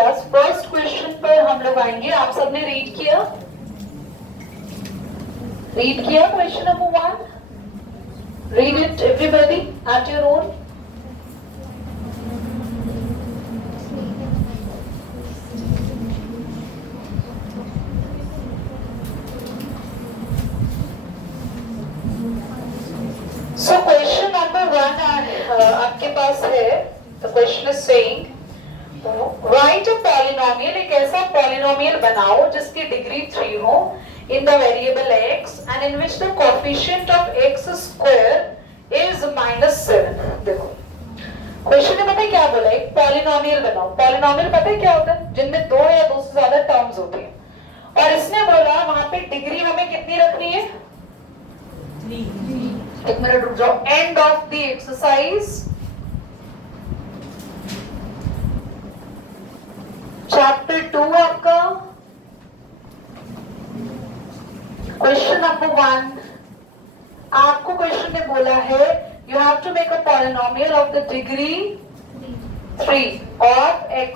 Class first question पर हम लोग आएंगे। आप सबने रीड किया question number 1? Read it everybody at your own. So question number 1 आपके पास है। The question is saying right a polynomial, एक ऐसा पॉलिनोमियल बनाओ जिसकी डिग्री 3 हो in the variable x and in which the coefficient of x square is -7। देखो question ने पता है क्या बोला, एक पॉलिनोमियल बनाओ। पॉलिनोमियल पता है क्या होता है? जिनमें दो या दो से ज्यादा टर्म्स होती हैं। और इसने बोला वहां पे डिग्री हमें कितनी रखनी है? 3। एक मिनट रुक जाओ। End of the exercise chapter 2 आपका क्वेश्चन नंबर 1। आपको क्वेश्चन ने बोला है you have to make a polynomial of the degree 3 of x।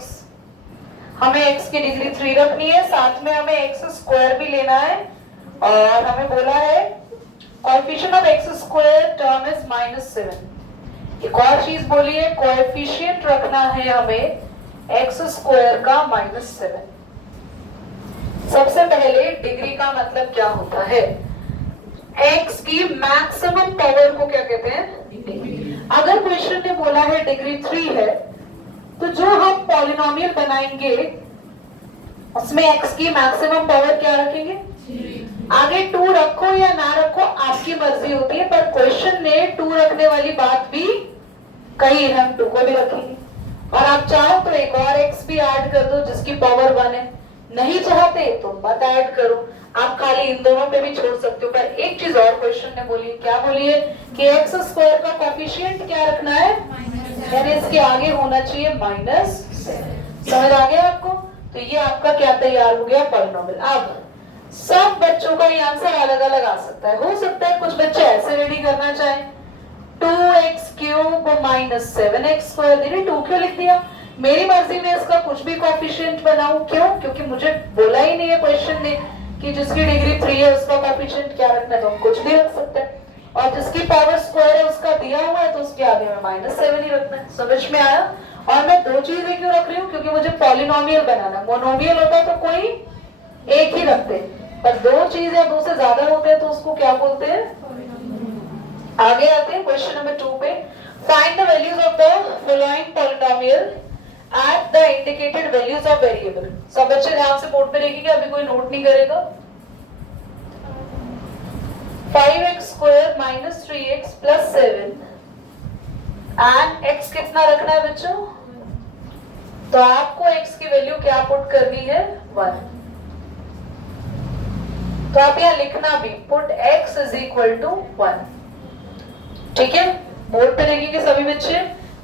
हमें x की डिग्री 3 रखनी है, साथ में हमें x स्क्वायर भी लेना है। और हमें बोला है coefficient of x square term is -7। एक और चीज बोली है कोएफिशिएंट रखना है हमें x स्क्वायर का -7। सबसे पहले डिग्री का मतलब क्या होता है? x की मैक्सिमम पावर को क्या कहते हैं? अगर क्वेश्चन ने बोला है डिग्री 3 है तो जो हम पॉलिनोमियल बनाएंगे उसमें x की मैक्सिमम पावर क्या रखेंगे? आगे 2 रखो या ना रखो आपकी मर्जी होती है, पर क्वेश्चन ने 2 रखने वाली बात भी कही है, हम 2 को भी रखेंगे। और आप चाहो तो एक और x भी ऐड कर दो जिसकी पावर 1 है, नहीं चाहते तो मत ऐड करो, आप खाली इन दोनों पे भी छोड़ सकते हो। पर एक चीज और क्वेश्चन ने बोली, क्या बोली है कि x स्क्वायर का कोएफिशिएंट क्या रखना है? यानी इसके आगे होना चाहिए -7। समझ आ गया आपको? तो ये आपका क्या तैयार हो गया? पॉलिनोमियल। अब सब बच्चों का ये आंसर अलग अलग आ सकता है। हो सकता है कुछ बच्चे ऐसे रेडी करना चाहें 2x क्यूब -7x स्क्वायर। दीदी 2 क्यों लिख दिया? मेरी मर्जी में इसका कुछ भी कोएफिशिएंट बनाऊं। क्यों? क्योंकि मुझे बोला ही नहीं है क्वेश्चन ने कि जिसकी डिग्री 3 है उसका कोएफिशिएंट क्या रखना है, तो हम कुछ भी रख सकते हैं। और जिसकी पावर स्क्वायर है उसका दिया हुआ है तो उसके आगे में -7 ही रखना है। समझ में आया? और मैं 2 चीजें क्यों रख रही हूँ? क्योंकि मुझे पॉलिनोमियल बनाना है। मोनोमियल होता है तो कोई एक ही रखते, पर 2 चीज या 2 से ज्यादा होते हैं तो उसको क्या बोलते हैं? आगे आते हैं क्वेश्चन नंबर 2 पे। Find the values of the following polynomial at the indicated values of variable. सब बच्चे ध्यान से बोर्ड पे देखेंगे, अभी कोई नोट नहीं करेगा। 5x square -3x + 7 and x कितना रखना है बच्चों? तो आपको x की वैल्यू क्या पुट करनी है? 1। तो आप यहाँ लिखना भी पुट x = 1। ठीक है, बोर्ड पे देखेंगे सभी बच्चे।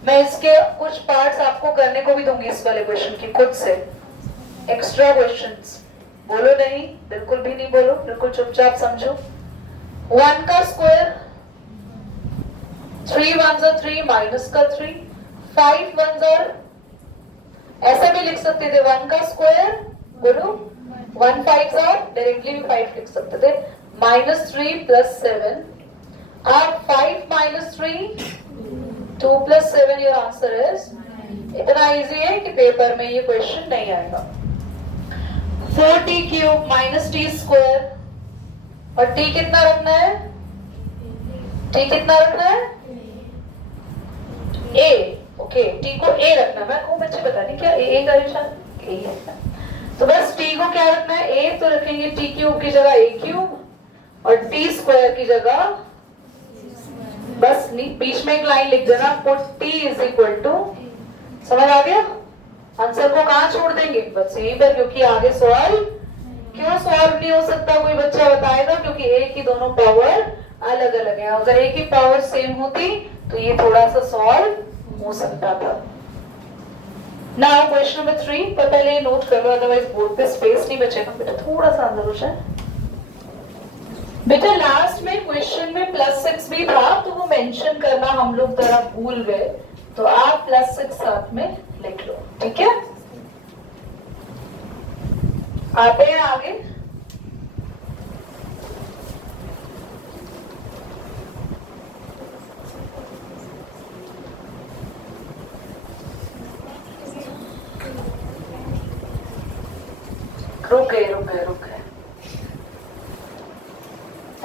मैं इसके कुछ पार्ट्स आपको करने को भी दूंगी इस वाले क्वेश्चन की, खुद से एक्स्ट्रा क्वेश्चंस। बोलो नहीं, बिल्कुल भी नहीं बोलो, बिल्कुल चुपचाप समझो। 1 का square 3 1s are 3 -3 5 1s are, ऐसे भी लिख सकते थे 1 का स्क्वायर, बोलो 1 5s are, डायरेक्टली भी 5 लिख सकते थे। -3 + 7 अब 5 - 3 2 + 7 योर आंसर इज। इतना इजी है कि पेपर में ये क्वेश्चन नहीं आएगा। 4t³ -t स्क्वायर, और t कितना रखना है? t कितना रखना है? a। ओके, t को a रखना है। मैं को बच्चे बता नहीं क्या a का निशान a है, तो बस t को क्या रखना है? a। तो रखेंगे t³ की जगह a³ और t स्क्वायर की जगह बस बीच में एक लाइन लिख देना, पुट t = समझ आ गया? आंसर को कहां छोड़ देंगे? बस यहीं पर, क्योंकि आगे सवाल क्यों सॉल्व नहीं हो सकता कोई बच्चा बताएगा? क्योंकि a की दोनों पावर अलग अलग है। अगर a की पावर सेम होती तो ये थोड़ा सा सॉल्व हो सकता था। नाउ क्वेश्चन नंबर 3 पर पहले नोट कर लो, अदरवाइज बोर्ड पे स्पेस नहीं बचेगा। बेटा थोड़ा सा अंदर हो जाए। बेटा लास्ट में क्वेश्चन में +6 भी था तो वो मेंशन करना हम लोग जरा भूल गए, तो आप +6 साथ में लिख लो, ठीक है? आते हैं आगे। रुक गए।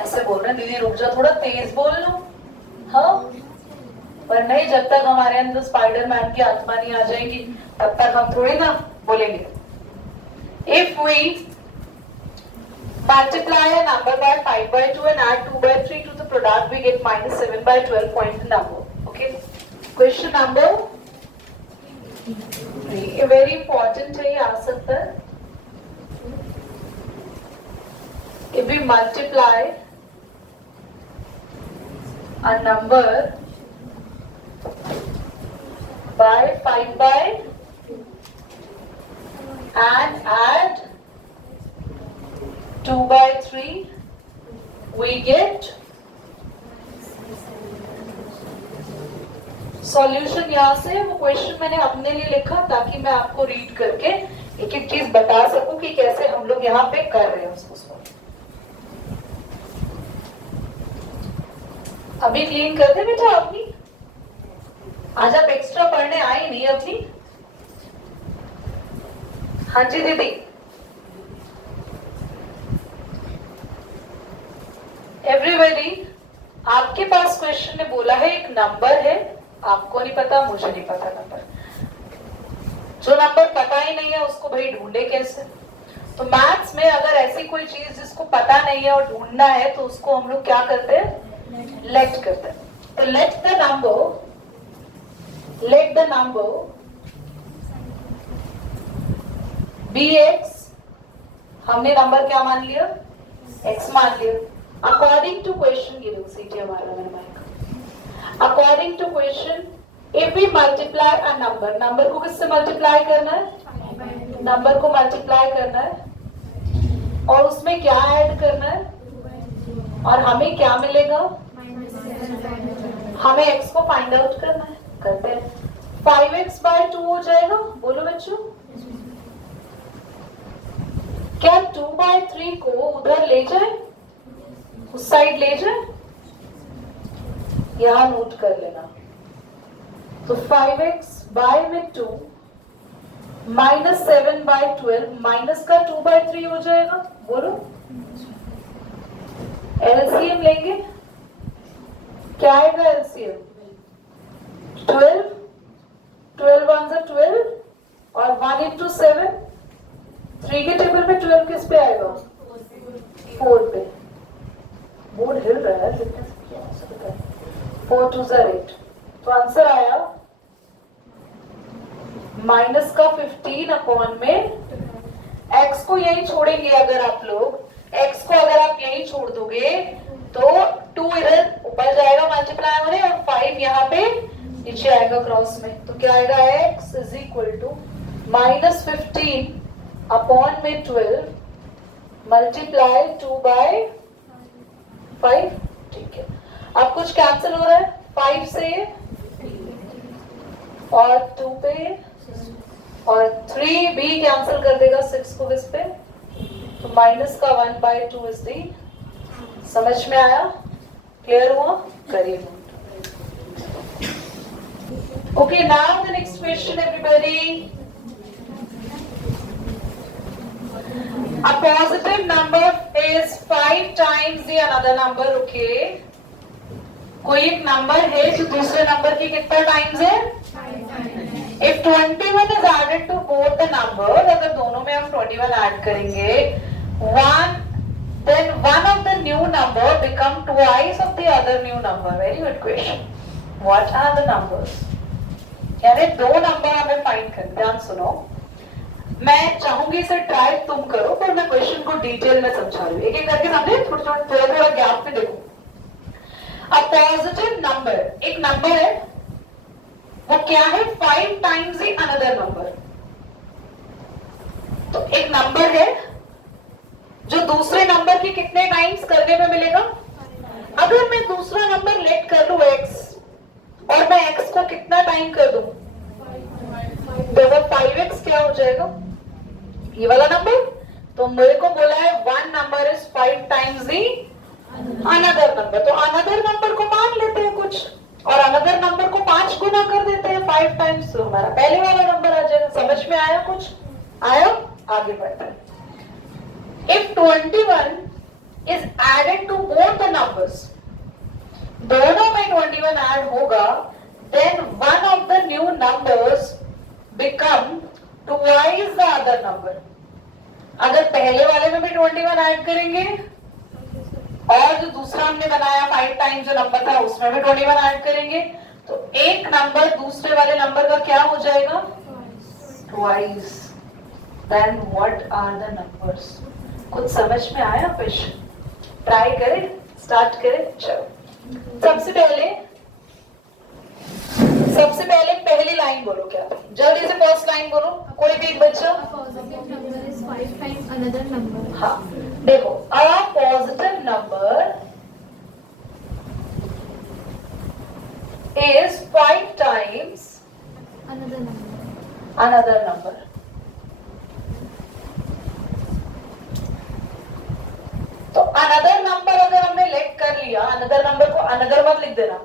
ऐसे बोल रहे हैं दीदी रुक जा, थोड़ा तेज बोल लो। हाँ, पर नहीं, जब तक हमारे अंदर स्पाइडरमैन की आत्मा नहीं आ जाएगी तब तक हम थोड़ी ना बोलेंगे। If we multiply a number by 5 by 2 and add 2 by 3 to the product, we get minus 7 by 12 point the number. Okay. Question number 3. A very important है, ये आ सकता है। If we multiply a number by 5 by and add 2 by 3, we get solution. यहां से वो question मैंने अपने लिए लिखा ताकि मैं आपको रीड करके एक एक चीज बता सकूं कि कैसे हम लोग यहाँ पे कर रहे हैं उसको सॉल्व। अभी क्लीन कर दे बेटा अपनी, आज आप एक्स्ट्रा पढ़ने आई नहीं अपनी। हाँ जी दीदी। एवरीबॉडी, आपके पास क्वेश्चन ने बोला है एक नंबर है, आपको नहीं पता, मुझे नहीं पता नंबर। जो नंबर पता ही नहीं है उसको भाई ढूंढे कैसे? तो मैथ्स में अगर ऐसी कोई चीज जिसको पता नहीं है और ढूंढना है तो उसको हम लोग क्या करते हैं? लेट करते हैं। तो let the number be x, हमने नंबर क्या मान लिया? एक्स मान लिया। अकॉर्डिंग टू क्वेश्चन, ये देखो सीटी हमारा मैंने माइक। According to question, if we multiply a number, number को किससे मल्टीप्लाई करना है? नंबर को मल्टीप्लाई करना है और उसमें क्या ऐड करना है और हमें क्या मिलेगा? हमें x को फाइंड आउट करना है। करते हैं। 5x by 2 हो जाएगा, बोलो बच्चों। क्या 2 by 3 को उधर ले जाए, उस साइड ले जाए? यहां नोट कर लेना। तो 5x by में 2 माइनस 7 by 12, माइनस का 2 by 3 हो जाएगा, बोलो। एलसीएम लेंगे, क्या आएगा एलसीएम? 12, 12 1 जा 12 और 1 into 7, 3 के टेबल में 12 किस पे आएगा? 4 पे। बोर्ड हिल रहा है, 4 2 जा 8। तो आंसर आया माइनस का 15 अपॉन में x को यही छोड़ेंगे। अगर आप लोग x को अगर आप यही छोड़ दोगे तो 2 इधर ऊपर जाएगा मल्टीप्लाई होने और 5 यहाँ पे नीचे आएगा क्रॉस में। तो क्या आएगा? x is equal to minus 15 upon में 12 मल्टीप्लाई 2 बाय 5। ठीक है, अब कुछ कैंसिल हो रहा है 5 से और 2 पे और 3 भी कैंसिल कर देगा 6 को इस पे। तो माइनस का 1 by 2 इज दी। समझ में आया? क्लियर हुआ? करिए। Okay, now the next question everybody. A positive number is 5 times the another number. Okay, कोई एक नंबर है जो दूसरे नंबर की कितना टाइम्स है? If 21 is added to both the numbers, अगर दोनों में हम 21 ऐड करेंगे, then one of the new number become twice of the other new number. Very good question. What are the numbers? यानी दो नंबर हमें फाइंड करने। ध्यान सुनो, मैं चाहूंगी इसे ट्राई तुम करो, पर मैं क्वेश्चन को डिटेल में समझा रही हूँ। एक एक करके समझे, थोड़ा गैप में देखो। अ पॉजिटिव नंबर, एक नंबर है, वो क्या है? 5 टाइम्स द अनदर नंबर। तो एक नंबर है जो दूसरे नंबर के कितने टाइम्स करने में मिलेगा? अगर मैं दूसरा नंबर लेट कर लूं x और मैं x को कितना टाइम कर दूं, तो वो 5x क्या हो जाएगा? ये वाला नंबर तो मेरे को बोला है one number is 5 times the another number, तो अनदर नंबर को मान लेते हैं कुछ और अनदर नंबर को 5 गुना कर देते हैं 5 टाइम्स, तो हमारा पहले वाला नंबर आ जाएगा। समझ में आया? कुछ आया? आगे बढ़ते हैं। If 21 is added to both the numbers, दोनों में 21 ऐड होगा, then one of the new numbers become twice the other number. अगर पहले वाले में भी 21 ऐड करेंगे और जो दूसरा हमने बनाया 5 टाइम्स जो नंबर था उसमें भी 21 ऐड करेंगे, तो एक नंबर दूसरे वाले नंबर का क्या हो जाएगा? Twice. Then what are the numbers? कुछ समझ में आया? क्वेश्चन ट्राई करें, स्टार्ट करें। चलो सबसे पहले पहली लाइन बोलो, क्या जल्दी से फर्स्ट लाइन बोलो, कोई भी एक बच्चा। हाँ देखो, a positive number is 5 times another number. तो अनदर नंबर अगर हमने लेट कर लिया, अनदर नंबर को अनदर मत लिख देना,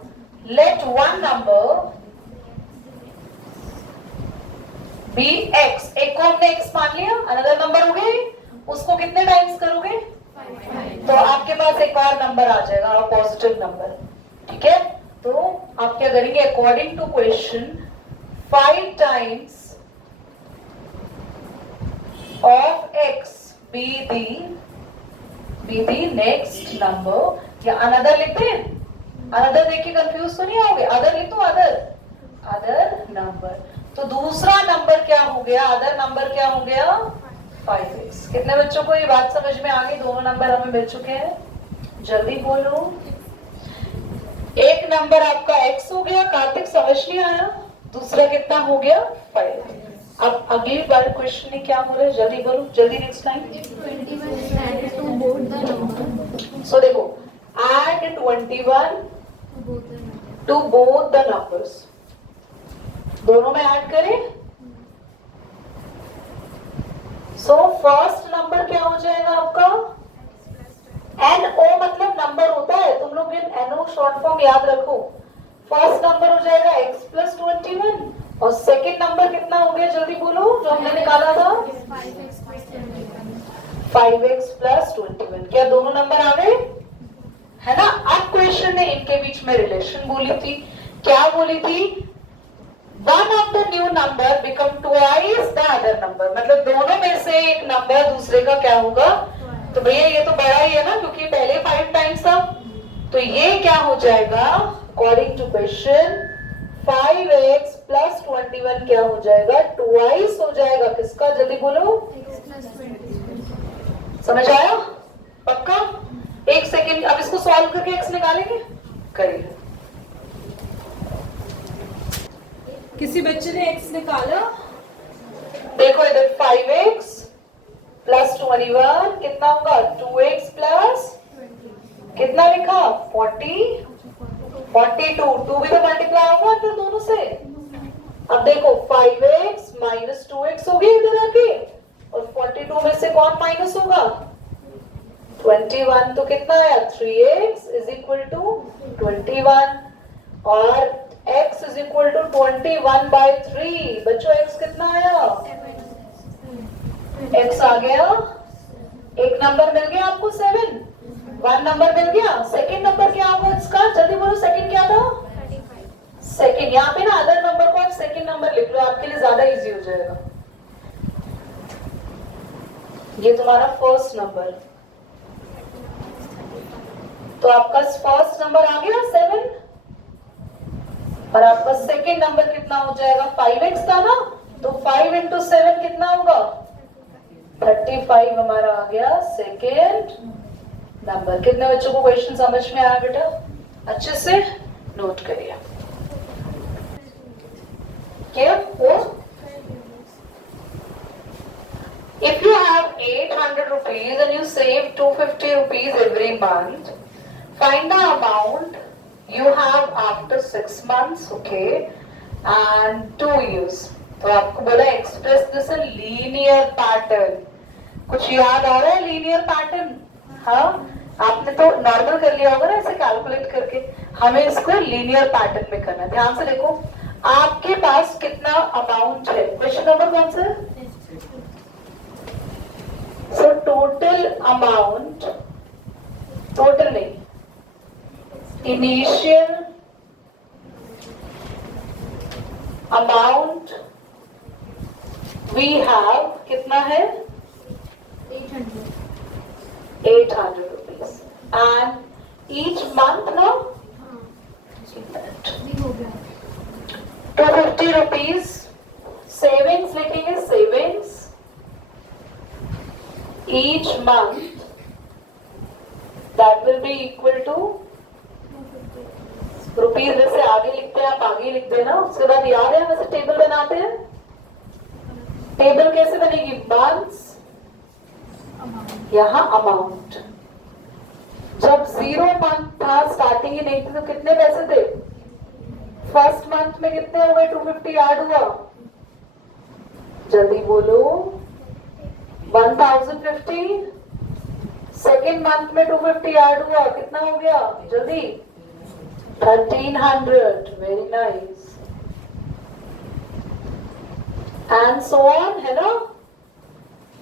let one number be x, एक को हमने एक्स मान लिया, अनदर नंबर हो गए, उसको कितने टाइम्स करोगे? तो आपके पास एक और नंबर आ जाएगा पॉजिटिव नंबर। ठीक है, तो आप क्या करेंगे? According to question 5 times of x be the next number, या अनदर लिखते हैं? अनदर देख के कंफ्यूज तो नहीं होगे, अदर लिख दो, अदर नंबर। तो दूसरा नंबर क्या हो गया? अदर नंबर क्या हो गया? 5x। कितने बच्चों को ये बात समझ में आ गई? दोनों नंबर हमें मिल चुके हैं, जल्दी बोलो। एक नंबर आपका x हो गया, कार्तिक समझ नहीं आया? दूसरा कितना हो गया? 5। अब अगली बार क्वेश्चन में क्या बोले? जल्दी बोलो, जल्दी नेक्स्ट टाइम। सो देखो, add 21 to both the numbers, दोनों में ऐड करें। सो फर्स्ट नंबर क्या हो जाएगा आपका? NO मतलब नंबर होता है, तुम लोग NO शॉर्ट फॉर्म याद रखो। फर्स्ट नंबर हो जाएगा x प्लस 21 और सेकेंड नंबर कितना हो गया? जल्दी बोलो, जो हमने निकाला था 5x प्लस 21। क्या दोनों नंबर आ गए? है ना? अब क्वेश्चन ने इनके बीच में रिलेशन बोली थी, क्या बोली थी? One of the new number become twice the other number, मतलब दोनों में से एक नंबर दूसरे का क्या होगा? तो भैया ये तो बड़ा ही है ना, क्योंकि पहले 5 टाइम्स था, तो ये क्या हो जाएगा? According to question 5x plus 21 क्या हो जाएगा? ट्वाइस हो जाएगा किसका? जल्दी बोलो। समझ आया? पक्का? एक सेकेंड, अब इसको सॉल्व करके x निकालेंगे, करिए। किसी बच्चे ने x निकाला? देखो इधर 5x प्लस 21 कितना होगा? 2x प्लस कितना लिखा? 42, 2 भी तो मल्टीप्लाई होगा अंदर दोनों से। अब देखो 5x माइनस 2x हो गया इधर आके, और 42 में से कौन माइनस होगा? 21, तो कितना आया? 3x इज इक्वल टू 21 और x इज इक्वल टू 21/3। बच्चों x कितना आया? x आ गया, एक नंबर मिल गया आपको 7, 1 नंबर मिल गया। सेकंड नंबर क्या होगा इसका? जल्दी बोलो, सेकंड क्या था? सेकंड, यहाँ पे ना अदर नंबर को आप सेकंड नंबर लिख लो, आपके लिए ज्यादा इजी हो जाएगा। ये तुम्हारा फर्स्ट नंबर, तो आपका फर्स्ट नंबर आ गया 7 और आपका सेकंड नंबर कितना हो जाएगा? 5x था ना, तो 5 into 7 कितना होगा? 35 हमारा आ गया सेकंड नंबर। कितने बच्चों को क्वेश्चन समझ में आया बेटा? अच्छे से नोट करिए। क्या? If you have 800 rupees and you save 250 rupees every month, find the amount you have after 6 months, okay, and 2 years. तो आपको बोला express this in linear pattern. कुछ याद आ रहा है लीनियर पैटर्न? हाँ, आपने तो नॉर्मल कर लिया होगा ना ऐसे कैलकुलेट करके, हमें इसको लीनियर पैटर्न में करना है। ध्यान से देखो, आपके पास कितना अमाउंट है, क्वेश्चन नंबर कौन सा? सो टोटल अमाउंट, टोटल नहीं, इनिशियल अमाउंट वी हैव कितना है? 800 rupees and each month now 250 rupees savings लिखेंगे, savings each month that will be equal to rupees. जैसे आगे लिखते हैं आप आगे लिख देना, उसके बाद याद है वैसे टेबल बनाते हैं, टेबल कैसे बनेगी? मंथ्स, यहाँ अमाउंट। जब 0 मंथ था, स्टार्टिंग ही नहीं थी, तो कितने पैसे थे? फर्स्ट मंथ में कितने हो गए? 250 ऐड हुआ, जल्दी बोलो। 1050। सेकेंड मंथ में 250 ऐड हुआ, कितना हो गया? जल्दी 1300। Very nice, and so on, है ना?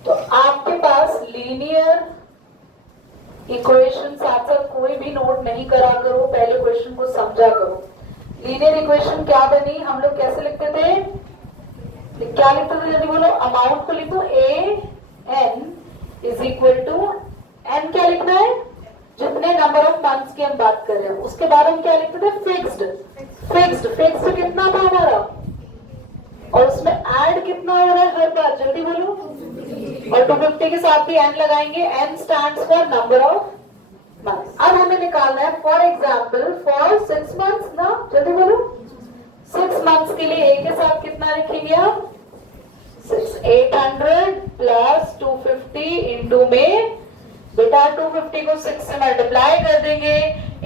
तो आपके पास लीनियर इक्वेशन साथ साथ कोई भी नोट नहीं करा करो, पहले क्वेश्चन को समझा करो। लीनियर इक्वेशन क्या बनी? हम लोग कैसे लिखते थे? क्या लिखते थे? जल्दी बोलो। अमाउंट को लिखो A N is equal to, N क्या लिखना है? जितने नंबर ऑफ मंथ्स की हम बात कर रहे हैं, उसके बाद हम क्या लिखते थे? फिक्स्ड। फिक्स्ड कितना था हमारा? और उसमें ऐड कितना हो रहा है हर बार? जल्दी बोलो। और 250 के साथ भी एन लगाएंगे, n stands for number of months. अब हमें निकालना है फॉर एग्जाम्पल फॉर 6 मंथ्स ना, जल्दी बोलो। 6 मंथ्स के लिए ए के साथ कितना लिखेंगे आप? 800 प्लस 250 इंटू में, बेटा 250 को 6 से मल्टीप्लाई कर देंगे,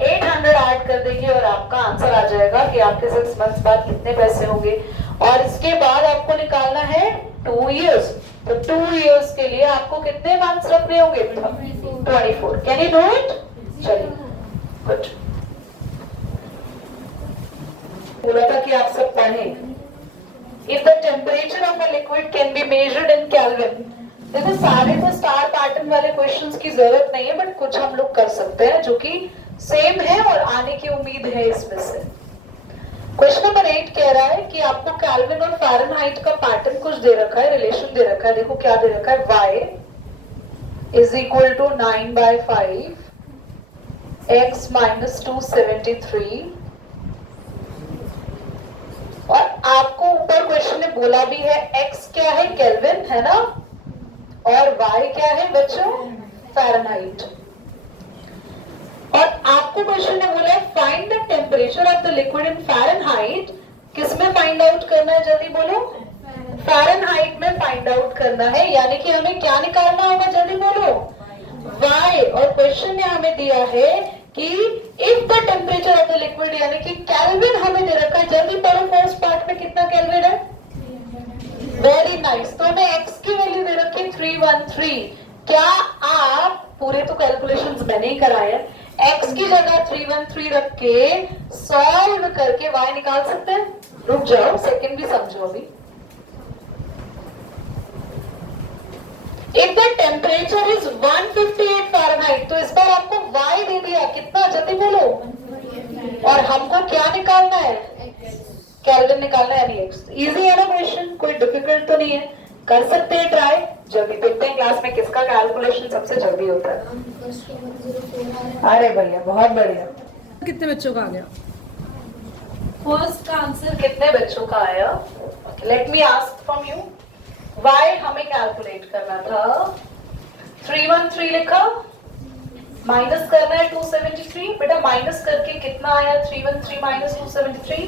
800 ऐड कर देंगे और आपका आंसर आ जाएगा कि आपके 6 मंथ्स बाद कितने पैसे होंगे। और इसके बाद आपको निकालना है 2 इयर्स। तो 2 इयर्स के लिए आपको कितने मंथ्स रखने होंगे? 24। Can you do it? चलिए, गुड। बोला था कि आप सब पढ़ें। If the temperature of a liquid can be measured in Kelvin, देखो सारे तो स्टार पैटर्न वाले क्वेश्चंस की जरूरत नहीं है, बट कुछ हम लोग कर सकते हैं जो कि सेम है और आने की उम्मीद है इसमें से। क्वेश्चन नंबर 8 कह रहा है कि आपको केल्विन और फ़ारेनहाइट का पैटर्न कुछ दे रखा है, रिलेशन दे रखा है। देखो क्या दे रखा है, y is equal to 9/5 x minus 273, और आपको ऊपर क्वेश्चन ने बोला भी है x क्या है? केल्विन है ना, और y क्या है बच्चों? फ़ारेनहाइट। और आपको क्वेश्चन ने बोला है find the temperature of the liquid in Fahrenheit. किस में फाइंड आउट करना है? जल्दी बोलो। फ़ारेनहाइट में फाइंड आउट करना है, यानी कि हमें क्या निकालना होगा? जल्दी बोलो। y। और क्वेश्चन ने हमें दिया है कि if the temperature of the liquid, यानी कि केल्विन हमें दे रखा है। जल्दी पढ़ो, फर्स्ट पार्ट में कितना केल्विन है? Very nice. तो हमें x की वैल्यू दे रखी है 313। क्या आप पूरे तो कैलकुलेशंस मैंने ही कराए हैं, x की जगह 313 रख के सॉल्व करके y निकाल सकते हैं? रुक जाओ, सेकंड भी समझो अभी। If the temperature is 158 Fahrenheit, तो इस बार आपको y दे दिया कितना? जल्दी बोलो। और हमको क्या निकालना है? केल्विन निकालना है, यानी x। इजी है ना क्वेश्चन, कोई डिफिकल्ट तो नहीं है, कर सकते हैं ट्राई। जल्दी देखते हैं क्लास में किसका कैलकुलेशन सबसे जल्दी होता है। अरे भैया बहुत बढ़िया। कितने बच्चों का आ गया? फर्स्ट का आंसर कितने बच्चों का आया? Let me ask from you. y हमें कैलकुलेट करना था, 313 लिखा, माइनस करना है 273। बेटा माइनस करके कितना आया? 313 माइनस 273,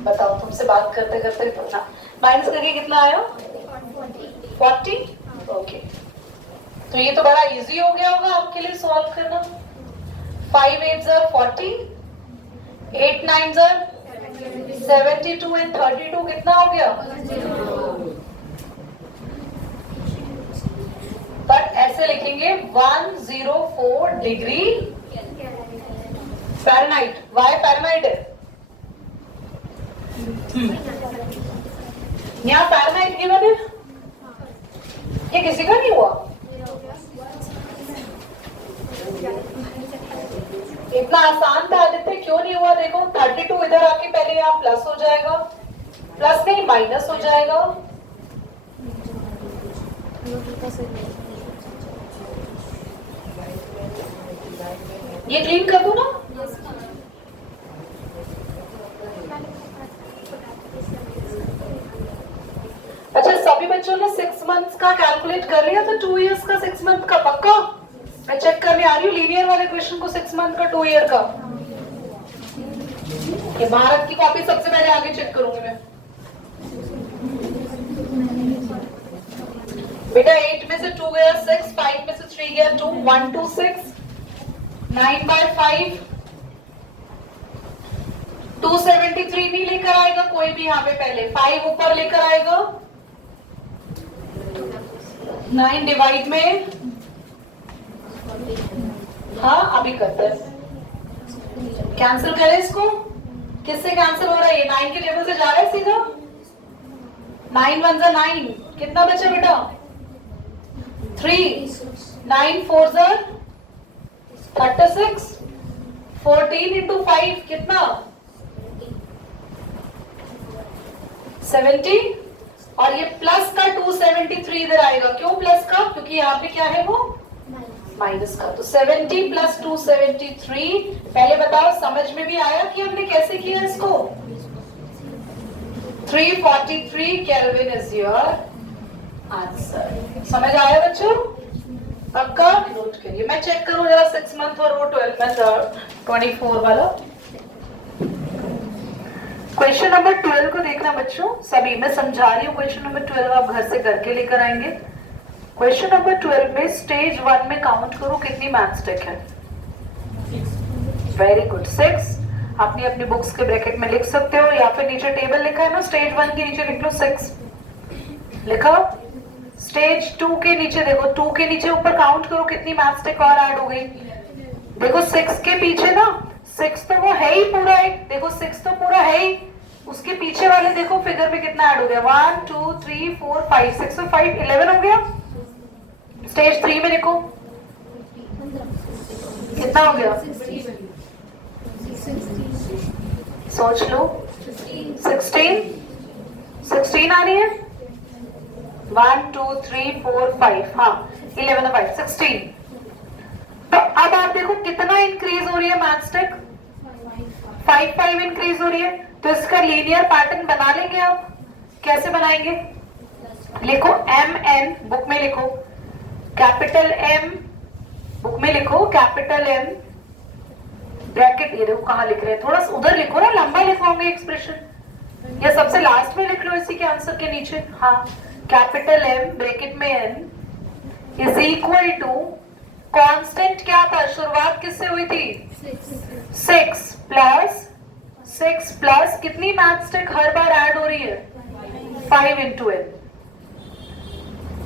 बताओ तुमसे बात करते करते कितना माइनस करके कितना आया? 40। ओके, तो ये तो बड़ा इजी हो गया होगा आपके लिए सॉल्व करना। 5 8 40, 8 9 72 एंड 32 कितना हो गया? बट ऐसे लिखेंगे 104 डिग्री फ़ारेनहाइट। वाई फ़ारेनहाइट है? यहाँ फ़ारेनहाइट गिवन है, ये किसी का नहीं हुआ? इतना आसान था आदित्य, क्यों नहीं हुआ? देखो 32 इधर आके पहले यहाँ प्लस हो जाएगा, प्लस नहीं माइनस हो जाएगा। ये क्लीन कर दूं ना? अच्छा, सभी बच्चों ने 6 मंथ्स का कैलकुलेट कर लिया था? 2 इयर्स का 6 मंथ का पक्का? मैं चेक करने आ रही हूँ लीनियर वाले क्वेश्चन को, 6 मंथ का 2 ईयर का। ये भारत की कॉपी सबसे पहले आगे चेक करूंगी मैं। बेटा 8 में से 2 गया 6, 5 में से 3 गया 2, 1 2 6, 9/5, 273 नहीं लेकर आएगा कोई भी यहाँ पे, पहले 5 ऊपर लेकर आएगा, 9 डिवाइड में, हाँ अभी करते हैं, कैंसिल करें इसको। किससे कैंसिल हो रहा है? ये 9 के टेबल से जा रहा है सीधा। 9 1 जा 9, कितना बचा बेटा? 3, 9 4 जा 36, 14 इंटू 5 कितना? 70, और ये प्लस का 273 इधर आएगा। क्यों प्लस का? क्योंकि यहाँ पे क्या है वो माइनस का। तो 70 प्लस 273, पहले बताओ समझ में भी आया कि हमने कैसे किया इसको? 343 केल्विन इज योर आंसर। समझ आया बच्चों? पक्का नोट करिए। मैं चेक करूं जरा 6 मंथ और वो 12 मंथ और 24 वाला। क्वेश्चन नंबर 12 को देखना बच्चों सभी, मैं समझा रही हूँ। क्वेश्चन नंबर 12 आप घर से करके लेकर आएंगे। क्वेश्चन नंबर 12 में स्टेज 1 में काउंट करो कितनी मैथ्स टेक है। Very good, 6। अपनी अपनी बुक्स के ब्रैकेट में लिख सकते हो, या फिर नीचे टेबल लिखा है ना स्टेज 1 के नीचे लिख लो 6 लिखा। स्टेज 2 के नीचे देखो, 2 के नीचे ऊपर काउंट करो कितनी मैथ्स टेक और ऐड हो गई। देखो 6 के पीछे ना, 6 तो वो है ही पूरा एक, देखो 6 तो पूरा है ही, उसके पीछे वाले देखो फिगर में कितना ऐड हो गया। 1 2 3 4 5, 6 और 5 11 हो गया। स्टेज 3 में देखो कितना हो गया, सोच लो। 16 आ रही है। 1 2 3 4 5, हाँ 11 और 5 16। तो अब आप देखो कितना इंक्रीज हो रही है मैथ्स टेक, 5 इंक्रीज हो रही है। तो इसका लीनियर पैटर्न बना लेंगे आप। कैसे बनाएंगे? लिखो MN, बुक में लिखो कैपिटल M, बुक में लिखो कैपिटल M ब्रैकेट, ये देखो कहाँ लिख रहे हैं, थोड़ा उधर लिखो ना, लंबा लिखवाओगे एक्सप्रेशन, या सबसे लास्ट में लिख लो इसी के आंसर के नीचे। हाँ, कैपिटल M ब्रैकेट में N is equal to, constant क्या था, शुरुआत किससे हुई थी? 6 प्लस कितनी मैथ्स टेक हर बार ऐड हो रही है? 5 इंटू N।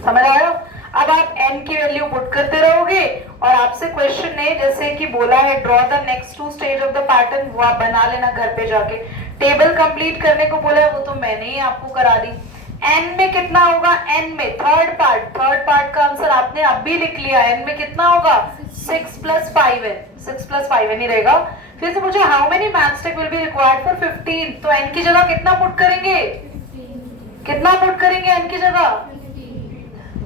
समझ आया? अब आप n की वैल्यू पुट करते रहोगे, और आपसे क्वेश्चन ने जैसे कि बोला है draw the next 2 stage of the pattern, वो आप बना लेना घर पे जाके। टेबल कंप्लीट करने को बोला है, वो तो मैंने ही आपको करा दी। n में कितना होगा? n में थर्ड पार्ट का आंसर आपने अब भी लिख लिया। n में कितना होगा? 6 प्लस 5n ही रहेगा। फिर से पूछे how many matchsticks will be required for 15, तो n की जगह कितना पुट करेंगे? कितना पुट करेंगे n की जगह?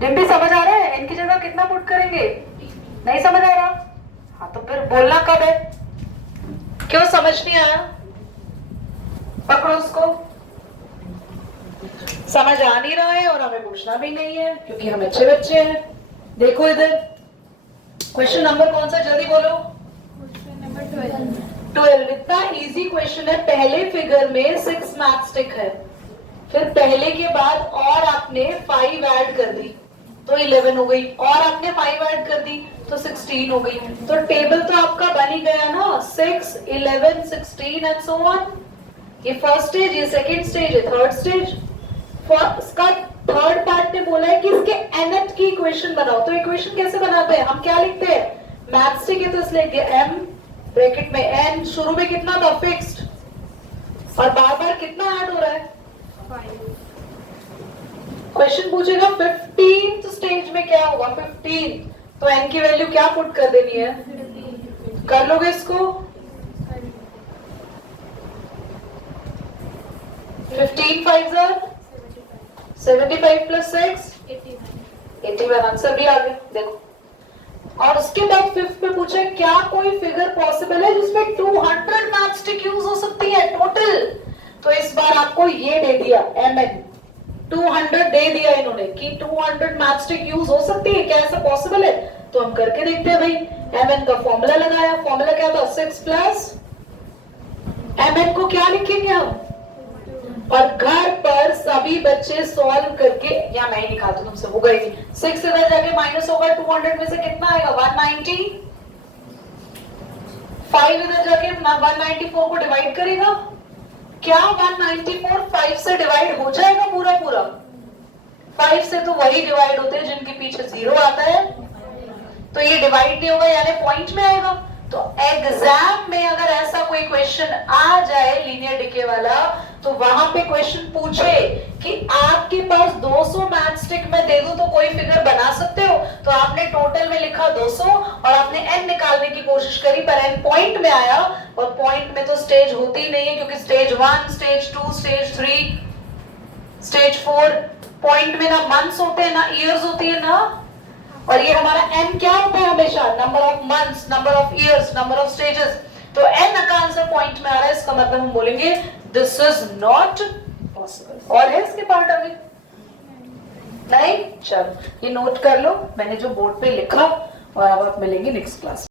डिम्पी समझ आ रहा है? n की जगह कितना पुट करेंगे? नहीं समझ आ रहा? हाँ तो फिर बोलना कब है? क्यों समझ नहीं आया? पकड़ो उसको। समझ आ नहीं रहा है और हमें पूछना भी नहीं है क्योंकि हम अच्छे बच्चे हैं। देखो इधर क्वेश्चन नंबर कौन सा, जल्दी बोलो। Question number 12। इतना इजी क्वेश्चन है। पहले फिगर में 6 मैथ्स टिक है, फिर पहले के बाद और आपने 5 ऐड कर दी तो 11 हो गई, और आपने 5 ऐड कर दी तो 16 हो गई। तो टेबल तो आपका बन ही गया ना, 6 11 16 एंड सो ऑन। ये फर्स्ट स्टेज, ये सेकंड स्टेज, ये थर्ड स्टेज। इसका थर्ड पार्ट ने बोला है कि इसके nth की इक्वेशन बनाओ। तो इक्वेशन कैसे बनाते हैं, हम क्या लिखते हैं, मैथस्टिक है तो इसलिए m ब्रैकेट में n, शुरू में कितना था फिक्स्ड, और बार बार कितना ऐड हो रहा है, क्वेश्चन पूछेगा 15th स्टेज में क्या हुआ, 15, तो n की वैल्यू क्या पुट कर देनी है, कर लोगे इसको, 15 5 75 प्लस 6 81, आंसर भी आ गया देखो। और उसके बाद फिफ्थ में पूछा क्या कोई फिगर पॉसिबल है जिसमें 200 मैचस्टिक यूज हो सकती है टोटल। तो इस बार आपको ये दे दिया mn 200 दे दिया इन्होंने कि 200 मैचस्टिक यूज हो सकती है, क्या ऐसा पॉसिबल है। तो हम करके देखते हैं भाई। mn का फॉर्मूला लगाया, फॉर्मूला क्या था 6 प्लस mn को क्या लिखेंगे हम, और घर पर सभी बच्चे सॉल्व करके, या मैं ही निकालती हूं तुमसे, होगा ही नहीं, 6 इधर जाके माइनस होगा, 200 में से कितना आएगा 190, 5 इधर जाके 194 को डिवाइड करेगा, क्या 194 5 से डिवाइड हो जाएगा पूरा पूरा, 5 से तो वही डिवाइड होते हैं जिनके पीछे 0 आता है, तो ये डिवाइड नहीं होगा यानी पॉइंट में आएगा। तो एग्जाम में अगर ऐसा कोई क्वेश्चन आ जाए लीनियर डिके वाला, तो वहां पे क्वेश्चन पूछे कि आपके पास 200 मैचस्टिक में दे दूं तो कोई फिगर बना सकते हो, तो आपने टोटल में लिखा 200 और आपने n निकालने की कोशिश करी, पर n पॉइंट में आया, और पॉइंट में तो स्टेज होती ही नहीं है, क्योंकि stage 1, stage 2, stage 3, stage 4 point में ना मंथ्स होते हैं ना ईयर्स होती है ना, और ये हमारा n क्या होता है हमेशा, number of months, number of years, number of stages. तो n का आंसर पॉइंट में आ रहा है, इसका मतलब हम बोलेंगे दिस इज नॉट पॉसिबल। और है इसके पार्ट अभी नहीं, चलो ये नोट कर लो मैंने जो बोर्ड पे लिखा, और अब आप मिलेंगे नेक्स्ट क्लास।